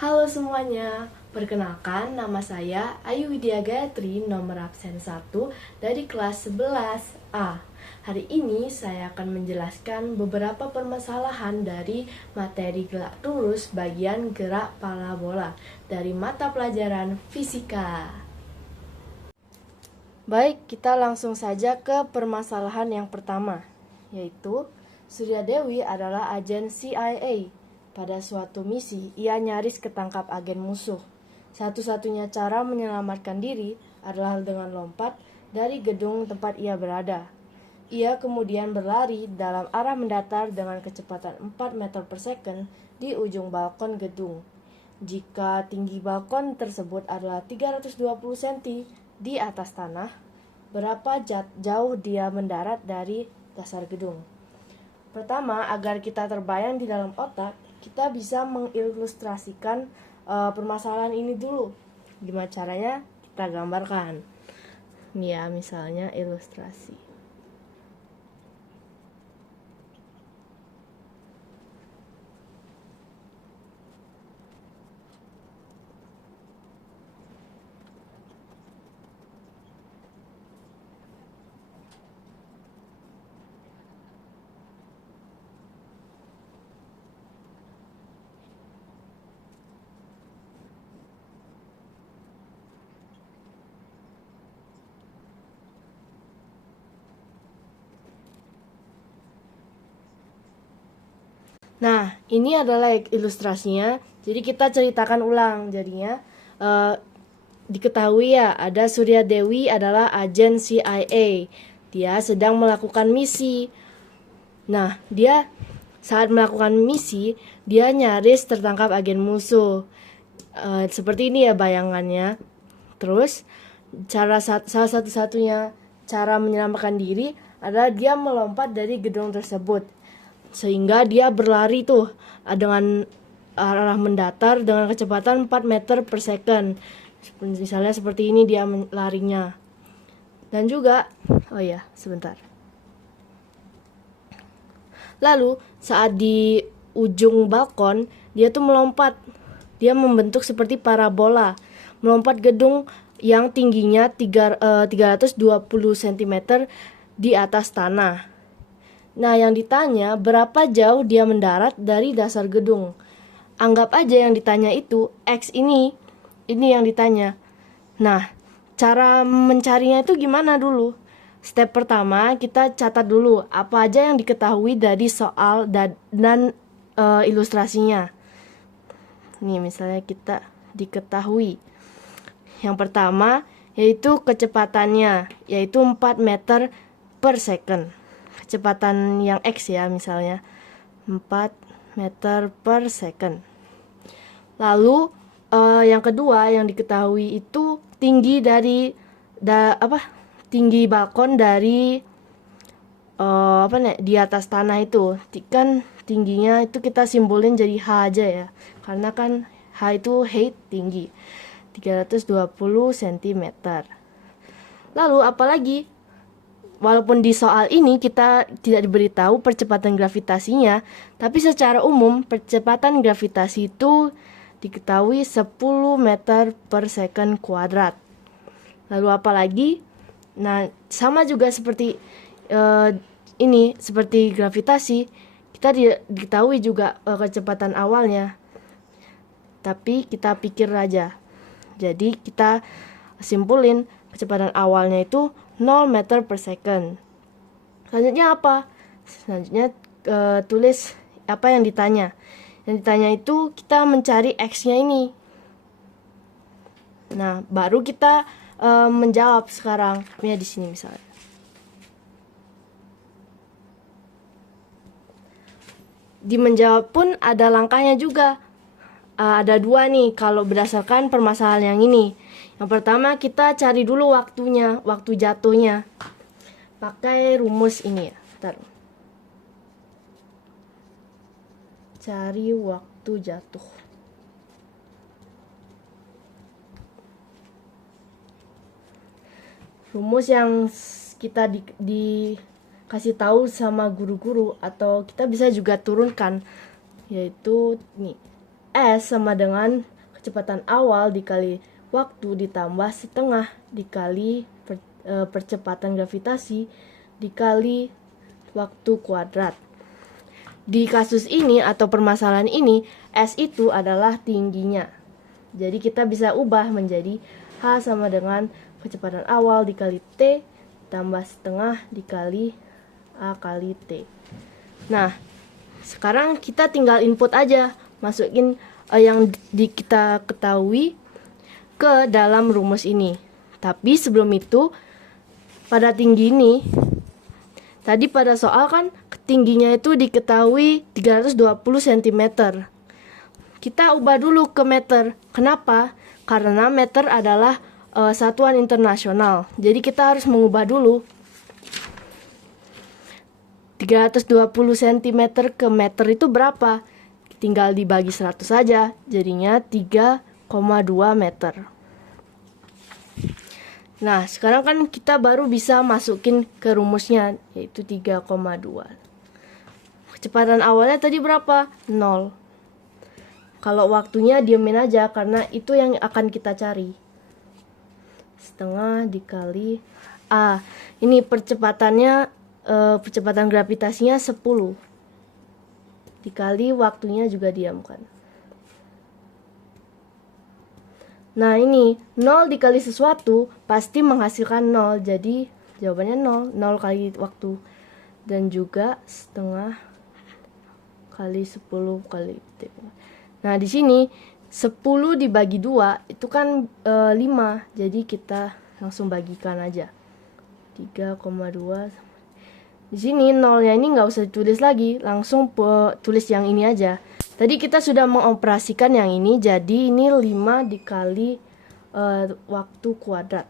Halo semuanya, perkenalkan nama saya Ayu Widya Gayatri, nomor absen 1 dari kelas 11A. Hari ini saya akan menjelaskan beberapa permasalahan dari materi gerak lurus bagian gerak parabola dari mata pelajaran fisika. Baik, kita langsung saja ke permasalahan yang pertama, yaitu Surya Dewi adalah agen CIA. Pada suatu misi, ia nyaris ketangkap agen musuh. Satu-satunya cara menyelamatkan diri adalah dengan lompat dari gedung tempat ia berada. Ia kemudian berlari dalam arah mendatar dengan kecepatan 4 meter per second di ujung balkon gedung. Jika tinggi balkon tersebut adalah 320 cm di atas tanah, berapa jauh dia mendarat dari dasar gedung? Pertama, agar kita terbayang di dalam otak, kita bisa mengilustrasikan permasalahan ini dulu. Gimana caranya? Kita gambarkan. Ini ya, misalnya ilustrasi. Nah, ini adalah ilustrasinya. Jadi kita ceritakan ulang. Jadinya diketahui ya, ada Surya Dewi adalah agen CIA. Dia sedang melakukan misi. Nah, dia saat melakukan misi, dia nyaris tertangkap agen musuh. Seperti ini ya bayangannya. Terus, salah satu-satunya cara menyelamatkan diri adalah dia melompat dari gedung tersebut. Sehingga dia berlari tuh dengan arah mendatar dengan kecepatan 4 meter per second. Misalnya seperti ini dia larinya. Dan juga, oh ya, sebentar. Lalu saat di ujung balkon, dia tuh melompat. Dia membentuk seperti parabola. Melompat gedung yang tingginya 320 cm di atas tanah. Nah, yang ditanya berapa jauh dia mendarat dari dasar gedung. Anggap aja yang ditanya itu X ini yang ditanya. Nah, cara mencarinya itu gimana dulu? Step pertama, kita catat dulu apa aja yang diketahui dari soal dan ilustrasinya. Nih, misalnya kita diketahui. Yang pertama, yaitu kecepatannya, yaitu 4 meter per second. Kecepatan yang X ya, misalnya 4 meter per second. Lalu yang kedua yang diketahui itu tinggi dari tinggi balkon dari di atas tanah itu. Kan tingginya itu kita simbolin jadi H aja ya, karena kan H itu height, tinggi 320 cm. Lalu apalagi? Walaupun di soal ini kita tidak diberitahu percepatan gravitasinya, tapi secara umum percepatan gravitasi itu diketahui 10 meter per second kuadrat. Lalu apalagi? Nah, sama juga seperti ini, seperti gravitasi, kita diketahui juga kecepatan awalnya. Tapi kita pikir aja. Jadi kita simpulin kecepatan awalnya itu 0 meter per second. Selanjutnya apa? Selanjutnya tulis apa yang ditanya. Yang ditanya itu kita mencari X-nya ini. Nah, baru kita menjawab sekarang. Ya, di sini misalnya. Di menjawab pun ada langkahnya juga. Ada dua nih kalau berdasarkan permasalahan yang ini. Yang pertama, kita cari dulu waktunya, waktu jatuhnya. Pakai rumus ini ya. Bentar. Cari waktu jatuh. Rumus yang kita dikasih tahu sama guru-guru atau kita bisa juga turunkan, yaitu nih. S sama dengan kecepatan awal dikali waktu ditambah setengah dikali percepatan gravitasi dikali waktu kuadrat. Di kasus ini atau permasalahan ini, S itu adalah tingginya. Jadi kita bisa ubah menjadi H sama dengan kecepatan awal dikali T tambah setengah dikali A kali T. Nah, sekarang kita tinggal input aja, masukin yang kita ketahui ke dalam rumus ini. Tapi sebelum itu, pada tinggi ini, tadi pada soal kan tingginya itu diketahui 320 cm. Kita ubah dulu ke meter. Kenapa? Karena meter adalah satuan internasional. Jadi kita harus mengubah dulu. 320 cm ke meter itu berapa? Tinggal dibagi 100 saja. Jadinya 3,2 meter. Nah, sekarang kan kita baru bisa masukin ke rumusnya, yaitu 3,2. Kecepatan awalnya tadi berapa? 0. Kalau waktunya diemin aja, karena itu yang akan kita cari. Setengah dikali A. Ini percepatannya, percepatan gravitasinya 10. Dikali waktunya juga diamkan. Nah ini 0 dikali sesuatu pasti menghasilkan 0. Jadi jawabannya 0. 0 kali waktu. Dan juga setengah kali 10 kali T. Nah di sini 10 dibagi 2 itu kan 5. Jadi kita langsung bagikan aja. 3,2. Di sini nolnya ini nggak usah ditulis lagi, langsung tulis yang ini aja. Tadi kita sudah mengoperasikan yang ini, jadi ini 5 dikali waktu kuadrat.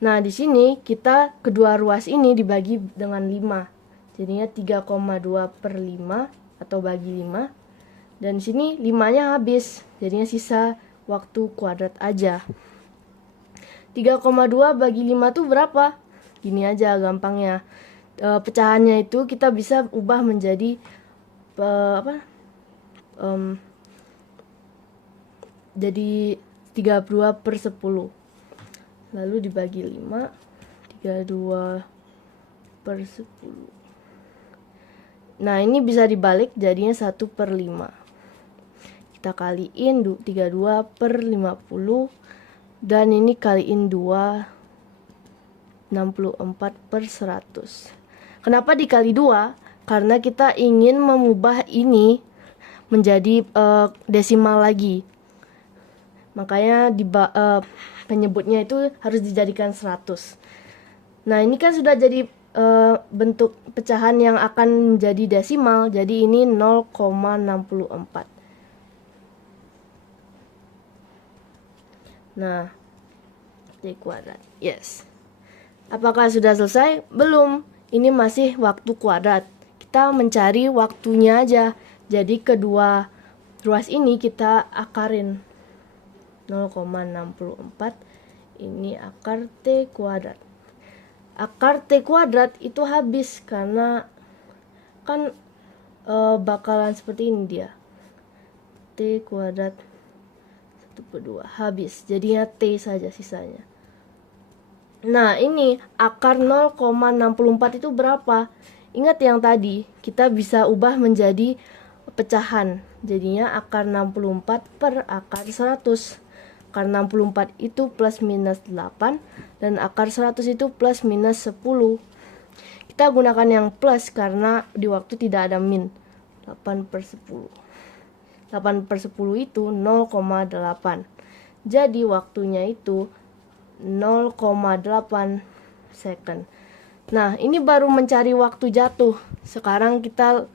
Nah, di sini kita kedua ruas ini dibagi dengan 5. Jadinya 3,2 per 5 atau bagi 5. Dan di sini 5-nya habis, jadinya sisa waktu kuadrat aja. 3,2 bagi 5 tuh berapa? Gini aja gampangnya. Pecahannya itu kita bisa ubah menjadi jadi 32 per 10. Lalu dibagi 5, 32 per 10. Nah ini bisa dibalik jadinya 1 per 5. Kita kaliin 32 per 50. Dan ini kaliin 2, 64 per 100. Kenapa dikali 2? Karena kita ingin mengubah ini menjadi desimal lagi. Makanya penyebutnya itu harus dijadikan 100. Nah ini kan sudah jadi bentuk pecahan yang akan menjadi desimal. Jadi ini 0,64. Nah, T kuadrat. Yes. Apakah sudah selesai? Belum. Ini masih waktu kuadrat. Kita mencari waktunya aja. Jadi kedua ruas ini kita akarin. 0,64. Ini akar T kuadrat. Akar T kuadrat itu habis karena kan bakalan seperti ini dia. T kuadrat 1/2 habis. Jadinya T saja sisanya. Nah ini akar 0,64 itu berapa? Ingat yang tadi, kita bisa ubah menjadi pecahan. Jadinya akar 64 per akar 100. Akar 64 itu plus minus 8. Dan akar 100 itu plus minus 10. Kita gunakan yang plus karena di waktu tidak ada min. 8 per 10. 8 per 10 itu 0,8. Jadi waktunya itu 0,8 second. Nah ini baru mencari waktu jatuh. Sekarang kita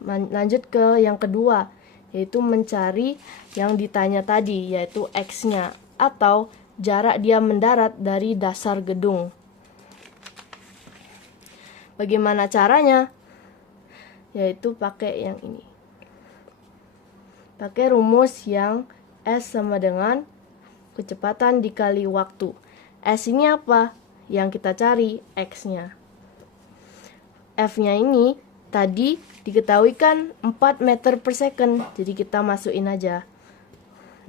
lanjut ke yang kedua, yaitu mencari yang ditanya tadi, yaitu X-nya atau jarak dia mendarat dari dasar gedung. Bagaimana caranya? Yaitu pakai yang ini. Pakai rumus yang S sama dengan kecepatan dikali waktu. S ini apa? Yang kita cari X-nya. F-nya ini tadi diketahui kan 4 meter per second, jadi kita masukin aja.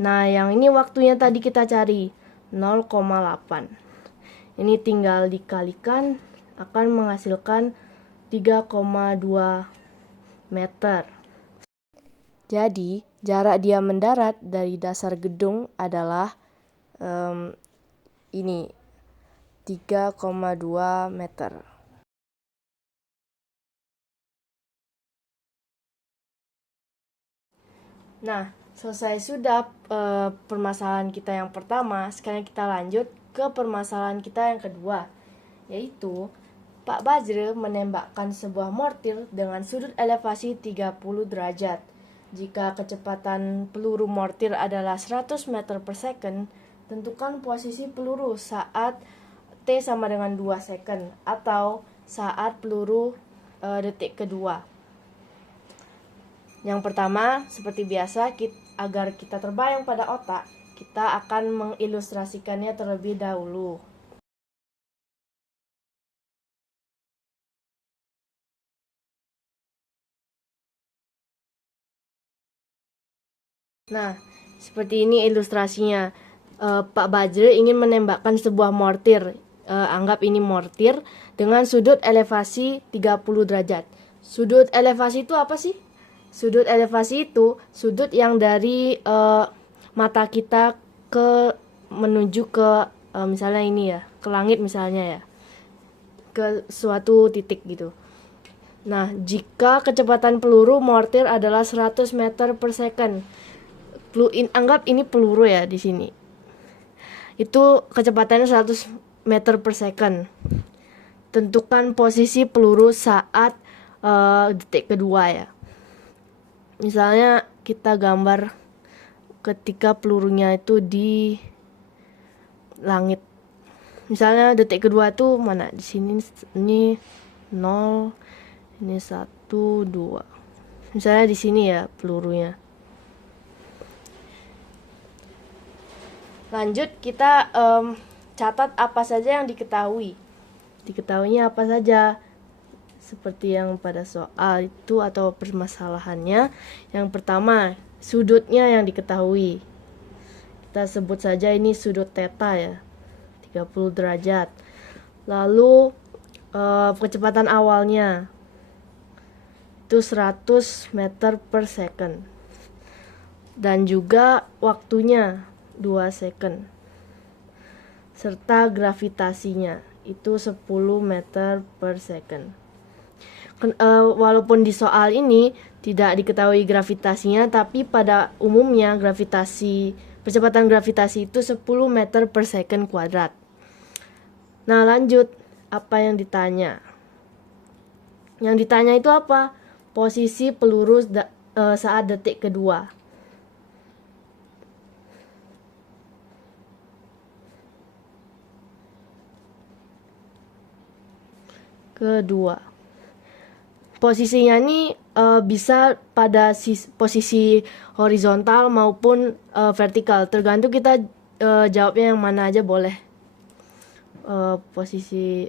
Nah, yang ini waktunya tadi kita cari 0,8. Ini tinggal dikalikan akan menghasilkan 3,2 meter. Jadi, jarak dia mendarat dari dasar gedung adalah ini 3,2 meter. Nah, selesai sudah permasalahan kita yang pertama. Sekarang kita lanjut ke permasalahan kita yang kedua, yaitu Pak Bajre menembakkan sebuah mortir dengan sudut elevasi 30 derajat. Jika kecepatan peluru mortir adalah 100 meter per second, tentukan posisi peluru saat T sama dengan 2 second atau saat peluru detik kedua. Yang pertama, seperti biasa, agar kita terbayang pada otak, kita akan mengilustrasikannya terlebih dahulu. Nah, seperti ini ilustrasinya. Pak Bajre ingin menembakkan sebuah mortir. Anggap ini mortir dengan sudut elevasi 30 derajat. Sudut elevasi itu apa sih? Sudut elevasi itu sudut yang dari mata kita menuju ke misalnya ini ya, ke langit misalnya ya, ke suatu titik gitu. Nah, jika kecepatan peluru mortir adalah 100 meter per second, anggap ini peluru ya di sini. Itu kecepatannya 100 meter per second. Tentukan posisi peluru saat detik kedua ya. Misalnya kita gambar ketika pelurunya itu di langit. Misalnya detik kedua itu mana? Di sini ini 0, ini 1, 2. Misalnya di sini ya pelurunya. Lanjut kita catat apa saja yang diketahui. Diketahuinya apa saja? Seperti yang pada soal itu atau permasalahannya. Yang pertama, sudutnya yang diketahui. Kita sebut saja ini sudut theta ya, 30 derajat. Lalu kecepatan awalnya itu 100 meter per second. Dan juga waktunya 2 second. Serta gravitasinya itu 10 meter per second. Walaupun di soal ini tidak diketahui gravitasinya, tapi pada umumnya kecepatan gravitasi itu 10 meter per second kuadrat. Nah, lanjut, apa yang ditanya? Yang ditanya itu apa? Posisi peluru saat detik kedua. Posisinya ini bisa pada posisi horizontal maupun vertikal, tergantung kita jawabnya yang mana aja boleh. Posisi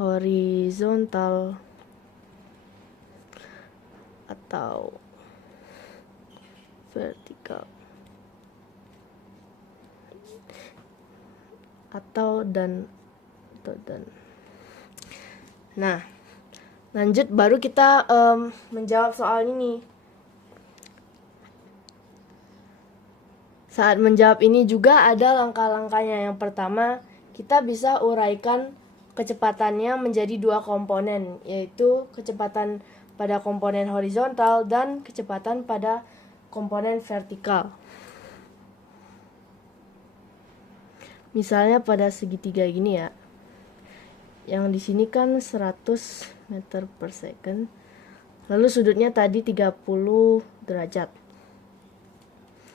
horizontal atau vertikal atau dan. Nah, lanjut baru kita menjawab soal ini. Saat menjawab ini juga ada langkah-langkahnya. Yang pertama, kita bisa uraikan kecepatannya menjadi 2 komponen, yaitu kecepatan pada komponen horizontal dan kecepatan pada komponen vertikal. Misalnya pada segitiga gini ya. Yang di sini kan 100 meter per second. Lalu sudutnya tadi 30 derajat.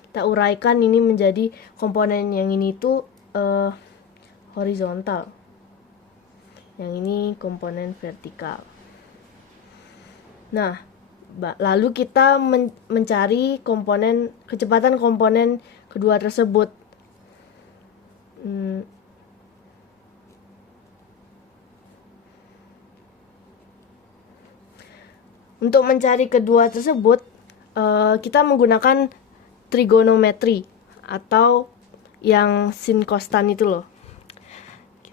Kita uraikan ini menjadi komponen yang ini itu horizontal. Yang ini komponen vertikal. Nah, lalu kita mencari kecepatan komponen kedua tersebut. Untuk mencari kedua tersebut, kita menggunakan trigonometri atau yang sin kostan itu loh.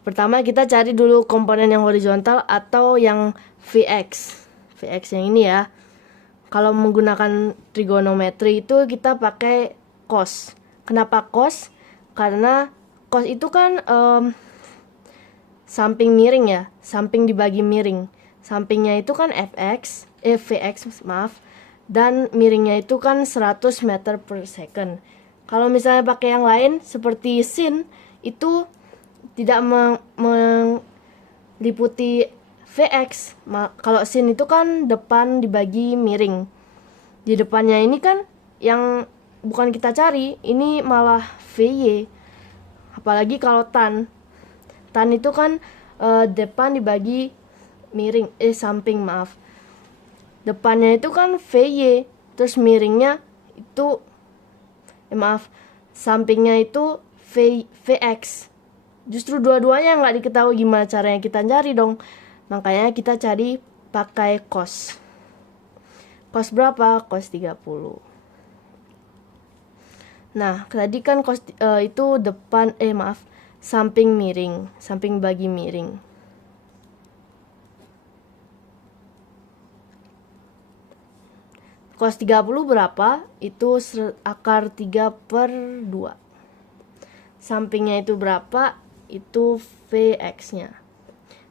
Pertama kita cari dulu komponen yang horizontal atau yang Vx. Vx yang ini ya. Kalau menggunakan trigonometri itu kita pakai cos. Kenapa cos? Karena cos itu kan samping miring ya, samping dibagi miring. Sampingnya itu kan Vx maaf, dan miringnya itu kan 100 meter per second. Kalau misalnya pakai yang lain seperti sin, itu tidak meliputi Vx. Kalau sin itu kan depan dibagi miring. Di depannya ini kan yang bukan kita cari, ini malah Vy. Apalagi kalau tan. Tan itu kan depan dibagi miring, samping maaf. Depannya itu kan Vy, terus miringnya itu sampingnya itu Vx. Justru dua-duanya nggak diketahui gimana caranya kita cari dong. Makanya kita cari pakai cos. Cos berapa? Cos 30. Nah, tadi kan cos itu depan samping miring, samping bagi miring. Cos 30 berapa? Itu akar 3 per 2. Sampingnya itu berapa? Itu Vx-nya.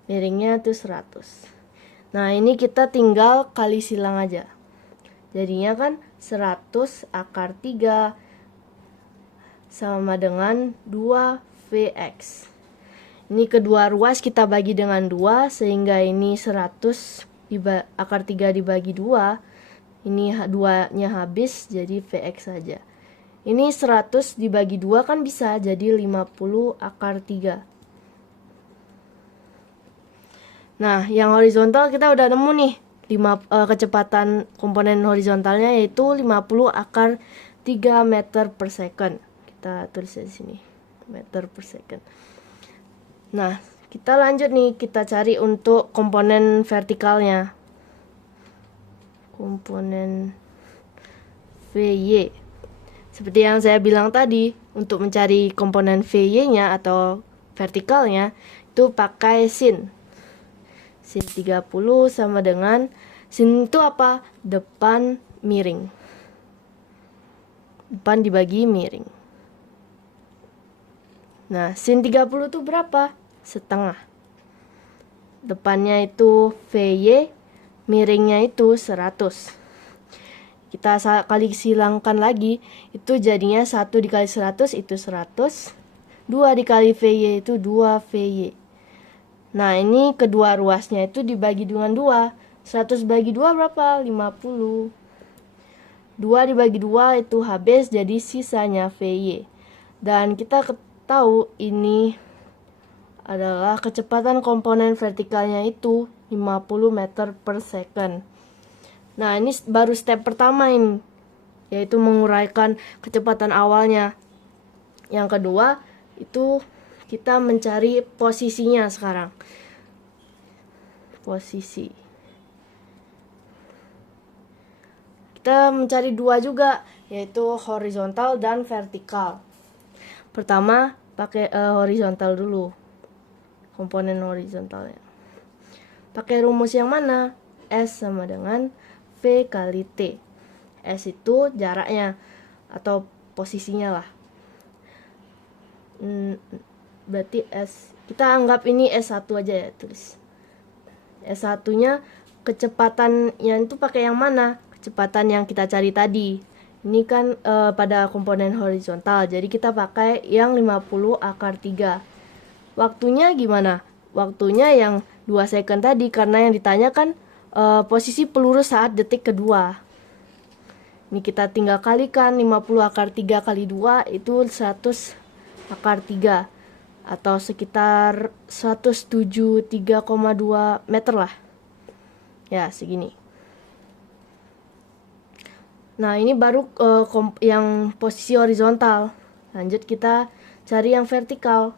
Miringnya itu 100. Nah, ini kita tinggal kali silang aja. Jadinya kan 100 akar 3 sama dengan 2 Vx. Ini kedua ruas kita bagi dengan 2, sehingga ini 100 akar 3 dibagi 2. Ini 2-nya habis, jadi Vx saja. Ini 100 dibagi 2 kan bisa jadi 50 akar 3. Nah, yang horizontal kita udah nemu nih. Kecepatan komponen horizontalnya yaitu 50 akar 3 meter per second. Kita tulis di sini, meter per second. Nah, kita lanjut nih, kita cari untuk komponen vertikalnya. Komponen Vy. Seperti yang saya bilang tadi, untuk mencari komponen Vy-nya atau vertikalnya, itu pakai sin. Sin 30 sama dengan, sin itu apa? Depan miring. Depan dibagi miring. Nah, sin 30 itu berapa? Setengah. Depannya itu Vy, miringnya itu 100. Kita kali silangkan lagi, itu jadinya 1 dikali 100 itu 100. 2 dikali Vy itu 2 Vy. Nah, ini kedua ruasnya itu dibagi dengan 2. 100 bagi 2 berapa? 50. 2 dibagi 2 itu habis, jadi sisanya Vy. Dan kita tahu ini adalah kecepatan komponen vertikalnya itu 50 meter per second. Nah, ini baru step pertama ini, yaitu menguraikan kecepatan awalnya. Yang kedua, itu kita mencari posisinya sekarang. Posisi. Kita mencari dua juga, yaitu horizontal dan vertikal. Pertama, pakai horizontal dulu. Komponen horizontalnya. Pakai rumus yang mana? S sama dengan V kali T. S itu jaraknya atau posisinya lah. Berarti S, kita anggap ini S1 aja ya, tulis. S1 nya kecepatannya itu pakai yang mana? Kecepatan yang kita cari tadi. Ini kan pada komponen horizontal, jadi kita pakai yang 50 akar 3. Waktunya gimana? Waktunya yang 2 second tadi, karena yang ditanyakan posisi peluru saat detik kedua. Ini kita tinggal kalikan 50 akar 3 kali 2 itu 100 akar 3 atau sekitar 173,2 meter lah. Ya, segini. Nah, ini baru yang posisi horizontal. Lanjut kita cari yang vertikal.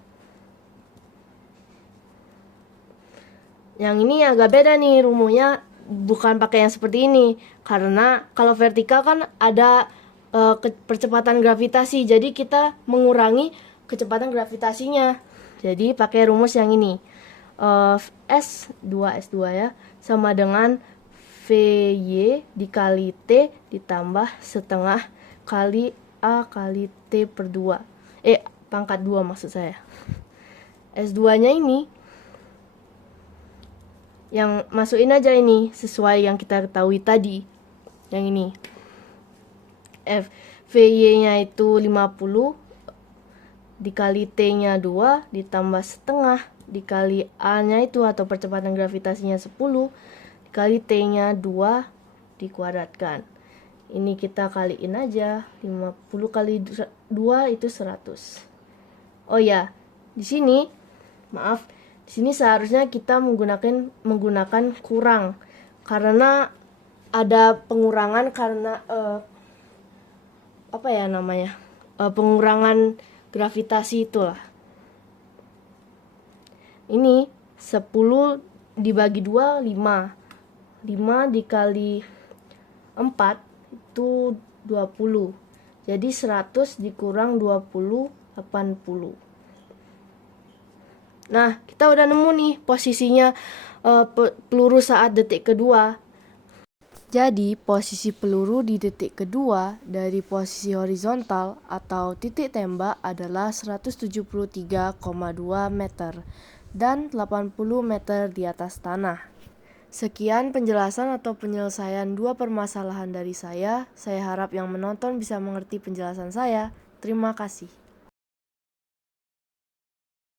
Yang ini agak beda nih rumusnya. bukan pakai yang seperti ini, karena kalau vertikal kan ada percepatan gravitasi, jadi kita mengurangi kecepatan gravitasinya. Jadi pakai rumus yang ini. S2 ya sama dengan VY dikali T ditambah setengah kali A kali T per 2. Pangkat 2 maksud saya. S2 nya ini yang masukin aja ini sesuai yang kita ketahui tadi. Yang ini. VY nya itu 50 dikali T-nya 2 ditambah setengah dikali A-nya itu atau percepatan gravitasinya 10 dikali T-nya 2 dikuadratkan. Ini kita kaliin aja, 50 kali 2 itu 100. Oh ya, di sini seharusnya kita menggunakan kurang karena ada pengurangan karena pengurangan gravitasi itulah. Ini 10 dibagi 2 5. 5 dikali 4 itu 20. Jadi 100 dikurang 20 80. Nah, kita udah nemu nih posisinya peluru saat detik kedua. Jadi, posisi peluru di detik kedua dari posisi horizontal atau titik tembak adalah 173,2 meter dan 80 meter di atas tanah. Sekian penjelasan atau penyelesaian dua permasalahan dari saya. Saya harap yang menonton bisa mengerti penjelasan saya. Terima kasih.